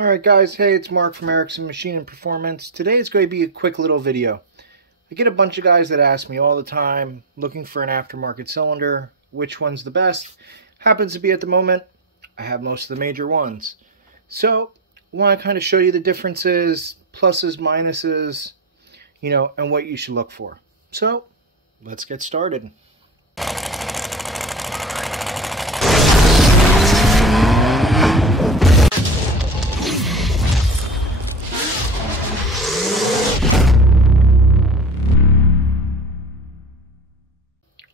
Alright guys, hey, it's Mark from Erickson Machine and Performance. Today is going to be a quick little video. I get a bunch of guys that ask me all the time, looking for an aftermarket cylinder, which one's the best. Happens to be at the moment, I have most of the major ones. So, I want to kind of show you the differences, pluses, minuses, and what you should look for. So, let's get started.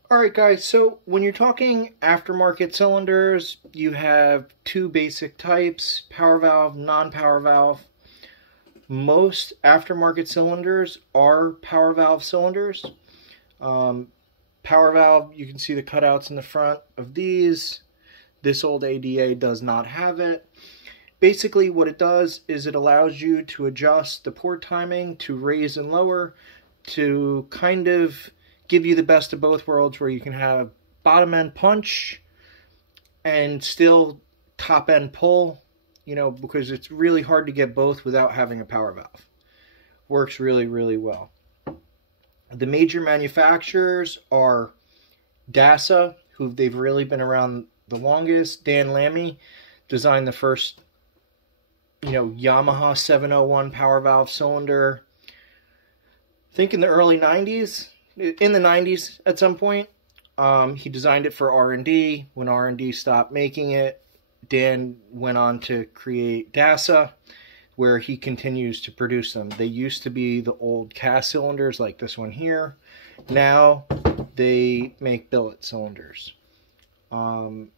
Alright guys, so when you're talking aftermarket cylinders, you have two basic types, power valve, non-power valve. Most aftermarket cylinders are power valve cylinders. Power valve, you can see the cutouts in the front of these. This old ADA does not have it. Basically what it does is it allows you to adjust the port timing to raise and lower to kind of give you the best of both worlds, where you can have bottom end punch and still top end pull, because it's really hard to get both without having a power valve. Works really, really well. The major manufacturers are DASA, who they've really been around the longest. Dan Lammy designed the first, Yamaha 701 power valve cylinder, I think in the early 90s. In the 90s at some point. He designed it for R&D. When R&D stopped making it, Dan went on to create DASA, where he continues to produce them. They used to be the old cast cylinders like this one here. Now they make billet cylinders. So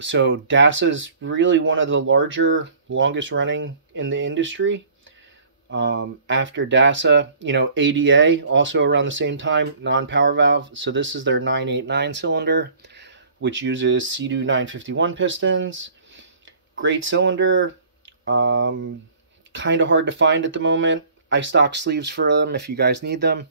DASA is really one of the larger, longest running in the industry. After DASA, ADA, also around the same time, non-power valve. So this is their 989 cylinder, which uses Sea-Doo 951 pistons. Great cylinder, kind of hard to find at the moment. I stock sleeves for them if you guys need them.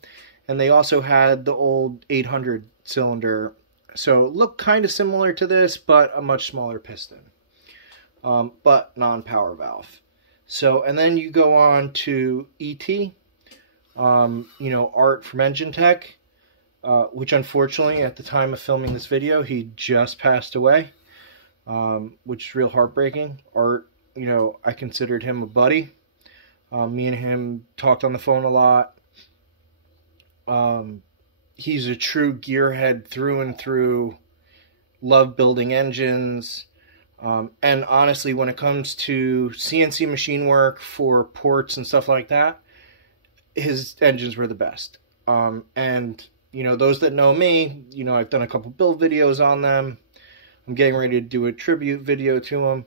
And they also had the old 800 cylinder. So look kind of similar to this, but a much smaller piston. But non-power valve. So, and then you go on to ET, Art from Engine Tech, which unfortunately at the time of filming this video, he just passed away, which is real heartbreaking. Art, I considered him a buddy. Me and him talked on the phone a lot. He's a true gearhead through and through, loved building engines. And honestly, when it comes to CNC machine work for ports and stuff like that, his engines were the best. And, those that know me, I've done a couple build videos on them. I'm getting ready to do a tribute video to them.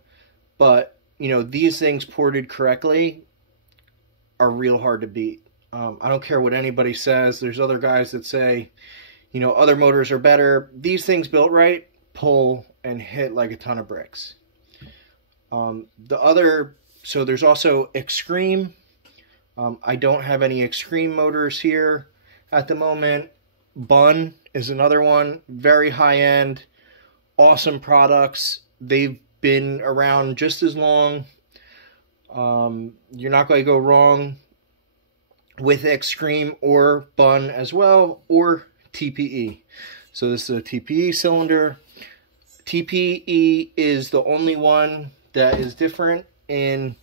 But, these things ported correctly are real hard to beat. I don't care what anybody says. There's other guys that say, other motors are better. These things built right pull and hit like a ton of bricks. So there's also Extreme. I don't have any Extreme motors here at the moment. Bun is another one, very high end, awesome products. They've been around just as long. You're not going to go wrong with Extreme or Bun as well, or TPE. So this is a TPE cylinder. TPE is the only one that is different, and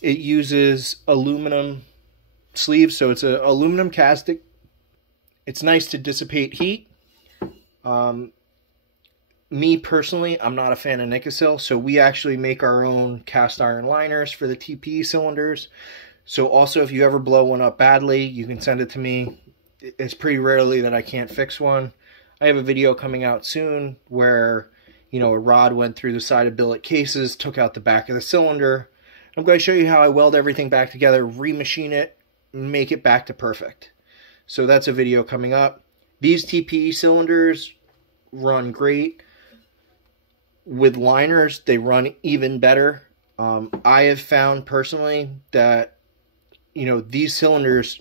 it uses aluminum sleeves, so it's an aluminum casting. It's nice to dissipate heat. Me personally, I'm not a fan of Nikasil, so we actually make our own cast iron liners for the TPE cylinders. So also, if you ever blow one up badly, you can send it to me. It's pretty rarely that I can't fix one. I have a video coming out soon where a rod went through the side of billet cases, took out the back of the cylinder. I'm going to show you how I weld everything back together, remachine it, make it back to perfect. So that's a video coming up. These TPE cylinders run great. With liners, they run even better. I have found personally that, these cylinders,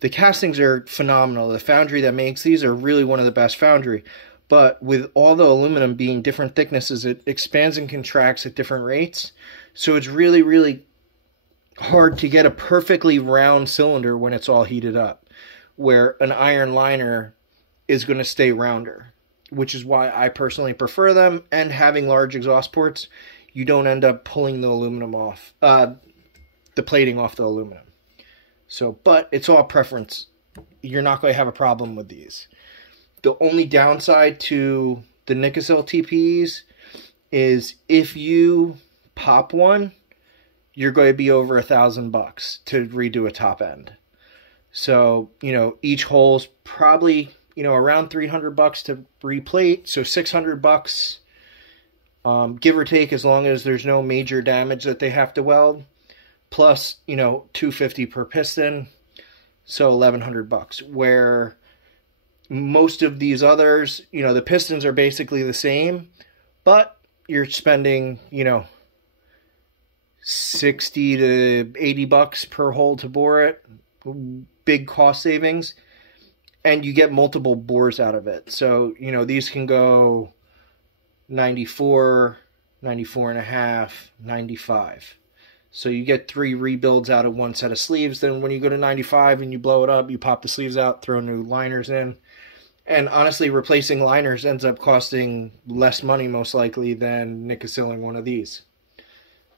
the castings are phenomenal. The foundry that makes these are really one of the best foundry. But with all the aluminum being different thicknesses, it expands and contracts at different rates. So it's really, really hard to get a perfectly round cylinder when it's all heated up, where an iron liner is going to stay rounder, which is why I personally prefer them. And having large exhaust ports, you don't end up pulling the aluminum off, the plating off the aluminum. So, but it's all preference. You're not going to have a problem with these. The only downside to the Nikasil TPEs is if you pop one, you're going to be over $1,000 to redo a top end. So, you know, each hole's probably, you know, around $300 to replate. So $600, give or take, as long as there's no major damage that they have to weld. Plus, you know, $250 per piston. So $1,100. Where most of these others, you know, the pistons are basically the same, but you're spending, you know, $60 to $80 per hole to bore it. Big cost savings. And you get multiple bores out of it. So, you know, these can go 94, 94 and a half, 95. So you get 3 rebuilds out of one set of sleeves. Then when you go to 95 and you blow it up, you pop the sleeves out, throw new liners in. And honestly, replacing liners ends up costing less money, most likely, than Nikasilling one of these.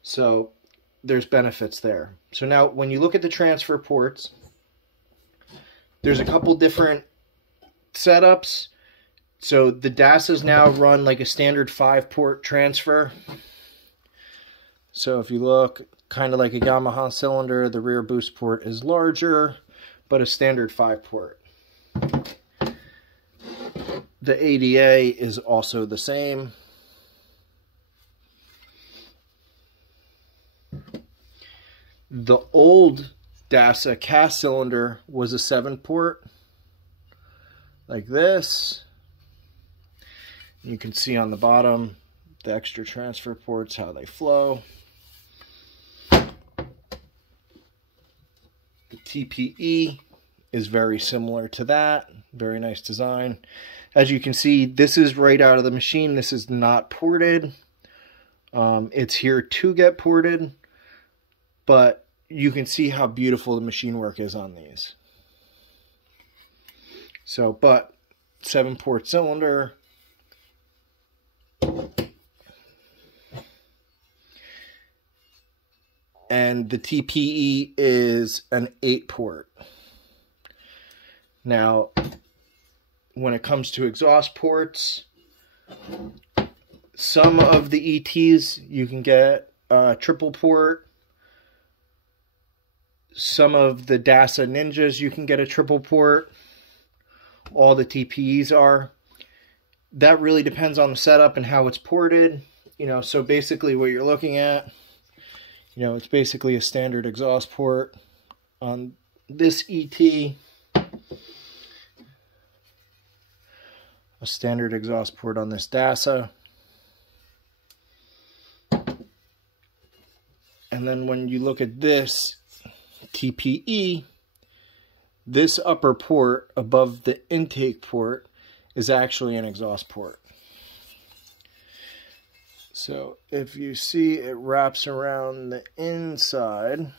So there's benefits there. So now when you look at the transfer ports, there's a couple different setups. So the DASAs now run like a standard 5-port transfer. So if you look, kind of like a Yamaha cylinder, the rear boost port is larger, but a standard 5-port. The ADA is also the same. The old DASA cast cylinder was a 7-port, like this. You can see on the bottom the extra transfer ports, how they flow. The TPE is very similar to that. Very nice design. As you can see, this is right out of the machine. This is not ported. It's here to get ported, but you can see how beautiful the machine work is on these. So, but 7-port cylinder. And the TPE is an 8-port. Now, when it comes to exhaust ports, some of the ETs you can get a 3-port. Some of the DASA Ninjas you can get a 3-port. All the TPEs are. That really depends on the setup and how it's ported. You know, so basically what you're looking at, you know, it's basically a standard exhaust port on this ET. A standard exhaust port on this DASA. And then when you look at this TPE, this upper port above the intake port is actually an exhaust port. So if you see, it wraps around the inside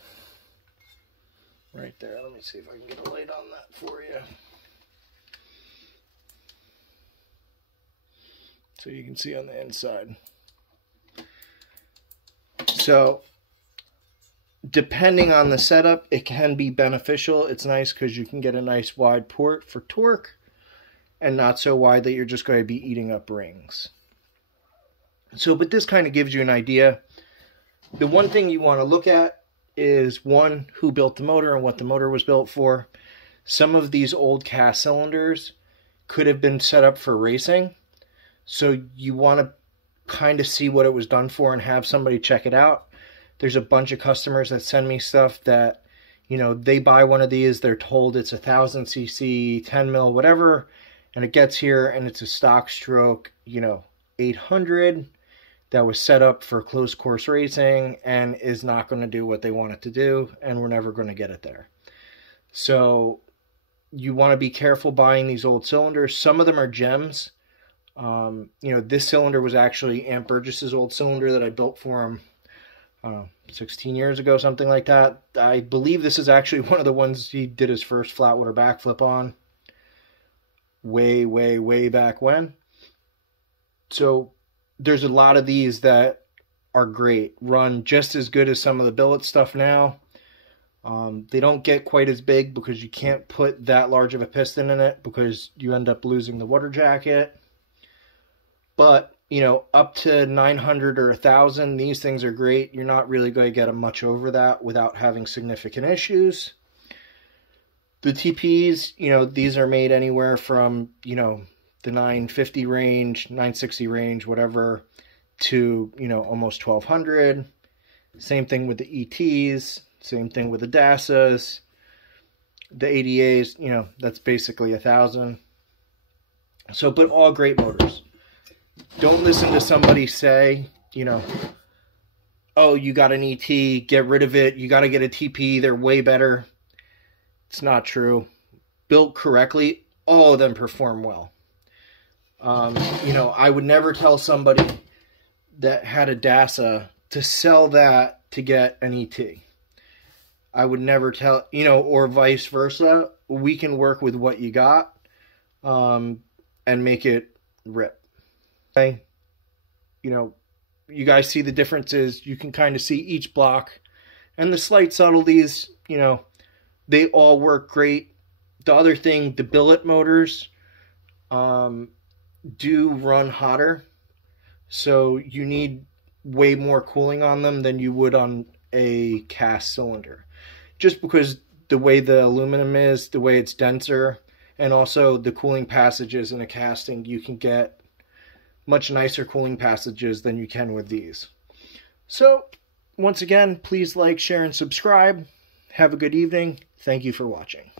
right there. Let me see if I can get a light on that for you. So you can see on the inside. So depending on the setup, it can be beneficial. It's nice because you can get a nice wide port for torque and not so wide that you're just going to be eating up rings. So, but this kind of gives you an idea. The one thing you want to look at is, one, who built the motor and what the motor was built for. Some of these old cast cylinders could have been set up for racing. So you want to kind of see what it was done for and have somebody check it out. There's a bunch of customers that send me stuff that, you know, they buy one of these, they're told it's 1000 cc, 10 mil, whatever, and it gets here and it's a stock stroke, you know, 800 that was set up for closed course racing and is not going to do what they want it to do, and we're never going to get it there. So you want to be careful buying these old cylinders. Some of them are gems. You know, this cylinder was actually Aunt Burgess's old cylinder that I built for him 16 years ago, something like that. I believe this is actually one of the ones he did his first Flatwater backflip on way back when. So there's a lot of these that are great, run just as good as some of the billet stuff now. They don't get quite as big because you can't put that large of a piston in it because you end up losing the water jacket. But, you know, up to 900 or 1,000, these things are great. You're not really going to get them much over that without having significant issues. The TPs, you know, these are made anywhere from, you know, the 950 range, 960 range, whatever, to, you know, almost 1,200. Same thing with the ETs. Same thing with the DASAs. The ADAs, you know, that's basically 1,000. So, but all great motors. Don't listen to somebody say, you know, oh, you got an ET, get rid of it. You got to get a TP. They're way better. It's not true. Built correctly, all of them perform well. You know, I would never tell somebody that had a DASA to sell that to get an ET. I would never tell, you know, or vice versa. We can work with what you got and make it rip. Okay? You know, you guys see the differences. You can kind of see each block and the slight subtleties, you know, they all work great. The other thing, the billet motors do run hotter. So you need way more cooling on them than you would on a cast cylinder. Just because the way the aluminum is, the way it's denser, and also the cooling passages in a casting, you can get much nicer cooling passages than you can with these. So, once again, please like, share, and subscribe. Have a good evening. Thank you for watching.